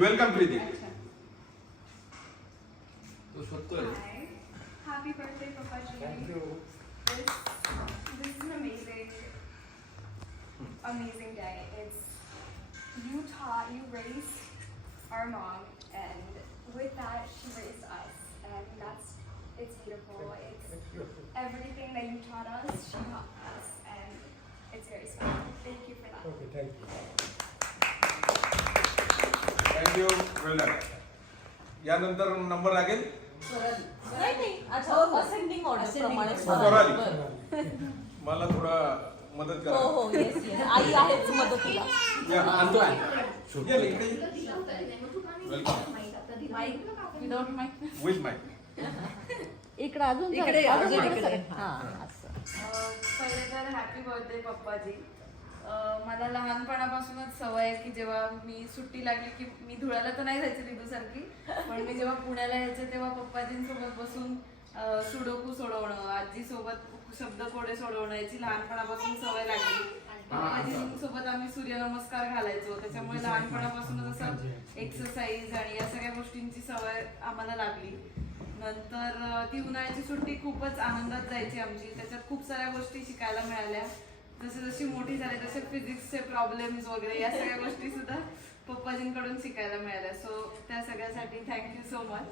Welcome Preeti. Happy birthday, Papa Ji. Thank you. This is an amazing day. You raised our mom, and with that, she raised us, and it's beautiful. It's everything that you taught us, she taught us, and it's very special. Thank you for that. Okay, thank you. Thank you. Well done. यानंतर number लागेल स्वराली. मला थोडा मदत करा. आई आहेच मदतीला. Welcome. With mic. इकडे अजून इकडे हा असं. पहिले तर हॅपी बर्थडे पप्पाजी. मला लहानपणापासूनच सवय आहे की जेव्हा मी सुट्टी लागली की मी धुळ्याला तर नाही जायचे रिदूसारखी, पण मी जेव्हा पुण्याला यायचे तेव्हा पप्पाजींसोबत बसून सुडोकू सोडवणं, आजीसोबत शब्दकोडे सोडवणं याची लहानपणापासून सवय लागली. पप्पाजींसोबत आम्ही सूर्यनमस्कार घालायचो, त्याच्यामुळे लहानपणापासूनच असं एक्सरसाइज आणि या सगळ्या गोष्टींची सवय आम्हाला लागली. नंतर ती उन्हाळ्याची सुट्टी खूपच आनंदात जायची आमची. त्याच्यात खूप साऱ्या गोष्टी शिकायला मिळाल्या. जशी जशी मोठी झाली तसे फिजिक्सचे प्रॉब्लेम्स वगैरे या सगळ्या गोष्टी सुद्धा पप्पाजींकडून शिकायला मिळाल्या. सो त्या सगळ्यासाठी थँक्यू सो मच.